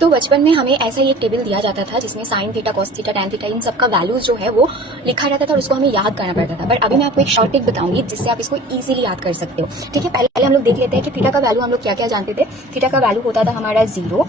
तो बचपन में हमें ऐसा ही एक टेबल दिया जाता था जिसमें sine theta, cos theta, tan theta इन सब का वैल्यूज जो है वो लिखा रहता था और उसको हमें याद करना पड़ता था। बट अभी मैं आपको एक शॉर्ट ट्रिक बताऊंगी जिससे आप इसको इजीली याद कर सकते हो। ठीक है, पहले हम लोग देख लेते हैं कि थीटा का वैल्यू हम लोग क्या क्या जानते थे। थीटा का वैल्यू होता था हमारा 0,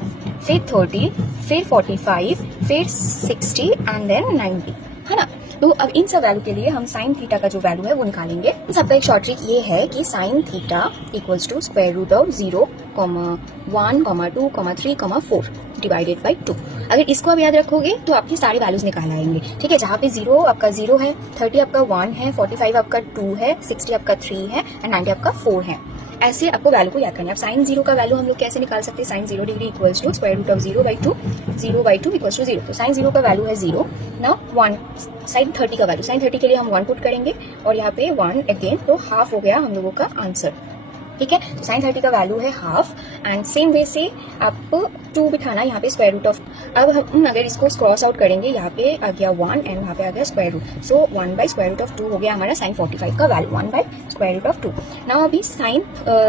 फिर 30, फिर 45, फिर 60 एंड देन 90, है ना। तो अब इन सब वैल्यू के लिए हम साइन थीटा का जो वैल्यू है वो निकालेंगे। इन सबका एक शॉर्ट ट्रिक ये है कि sine theta equals to square root of 0, 1, 2, 3, 4 divided by 2। अगर इसको आप याद रखोगे तो आपके सारे वैल्यूज निकाल आएंगे। ठीक है, जहाँ पे 0 आपका 0 है, 30 आपका 1 है, 45 आपका 2 है, 60 आपका 3 है एंड 90 आपका 4 है। ऐसे आपको वैल्यू को याद करना है। अब साइन 0 का वैल्यू हम लोग कैसे निकाल सकते हैं। Sine 0 degree equals to square root of 0/2, 0/2 equals to 0। तो साइन 0 का वैल्यू है 0। नाउ 1 साइन 30 का वैल्यू, साइन 30 के लिए हम 1 पुट करेंगे और यहाँ पे 1 अगेन, तो हाफ हो गया हम लोगों का आंसर। ठीक है, तो साइन 30 का वैल्यू है हाफ एंड सेम वे से आप 2 बिठाना यहाँ पे स्क्वायर रूट ऑफ। अब हम अगर इसको क्रॉस आउट करेंगे, यहाँ पे आ गया 1 एंड वहाँ पे आ गया square root, so 1 by square root of 2 हो गया हमारा साइन 45 का value, 1 by square root of 2। Now अभी साइन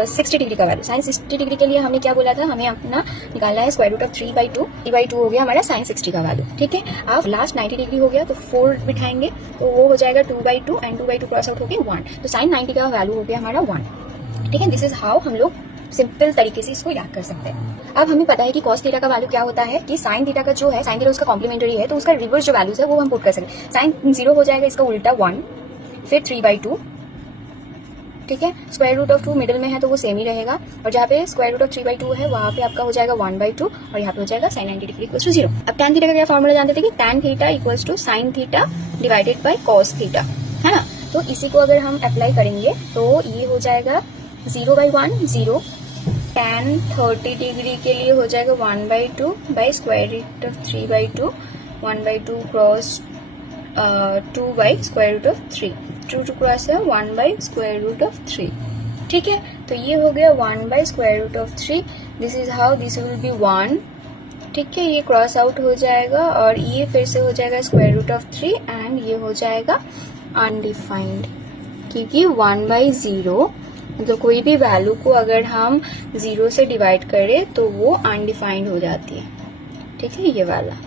60 डिग्री का वैल्यू, साइन 60 डिग्री के लिए हमने क्या बोला था, हमें अपना निकालना है स्क्वायर रूट ऑफ 3/2, 3/2 हो गया हमारा साइन 60 का वैल्यू। ठीक है, अब लास्ट 90 डिग्री हो गया तो 4 बिठाएंगे तो वो हो जाएगा 2/2 एंड 2/2 क्रॉस आउट हो गया 1, तो साइन 90 का वैल्यू हो गया हमारा 1। ठीक है, दिस इज हाउ हम लोग सिंपल तरीके से इसको याद कर सकते हैं। अब हमें पता है कि कॉस थीटा का वैल्यू क्या होता है कि साइन थीटा का जो है, साइन थीटा उसका कॉम्प्लीमेंट्री है तो उसका रिवर्स जो वैल्यूज है वो हम पुट कर सकते हैं। साइन 0 हो जाएगा इसका उल्टा 1, फिर 3/2। ठीक है, स्क्वायर रूट ऑफ 2 मिडिल में है तो वो सेम ही रहेगा और जहाँ पे स्क्वायर रूट ऑफ 3/2 है वहाँ पे आपका हो जाएगा 1/2 और यहाँ पे हो जाएगा साइन 90 डिग्री इक्वल्स टू 0। अब टैन थीटा का क्या फॉर्मूला जानते थे कि tan theta equals to sine theta divided by cos theta, है ना। तो इसी को अगर हम अप्लाई करेंगे तो ये हो जाएगा 0/1 0, tan 30 डिग्री के लिए हो जाएगा 1/2 by square root of 3/2, 1/2 cross 2 by square root of 3, 2 two cross है 1 बाई स्क्वायर रूट ऑफ 3। ठीक है, तो ये हो गया 1 by square root of 3। This is how this will be 1। ठीक है, ये क्रॉस आउट हो जाएगा और ये फिर से हो जाएगा स्क्वायर रूट ऑफ 3 एंड ये हो जाएगा अनडिफाइंड, क्योंकि 1/0 मतलब कोई भी वैल्यू को अगर हम 0 से डिवाइड करें तो वो अनडिफाइंड हो जाती है। ठीक है, ये वाला।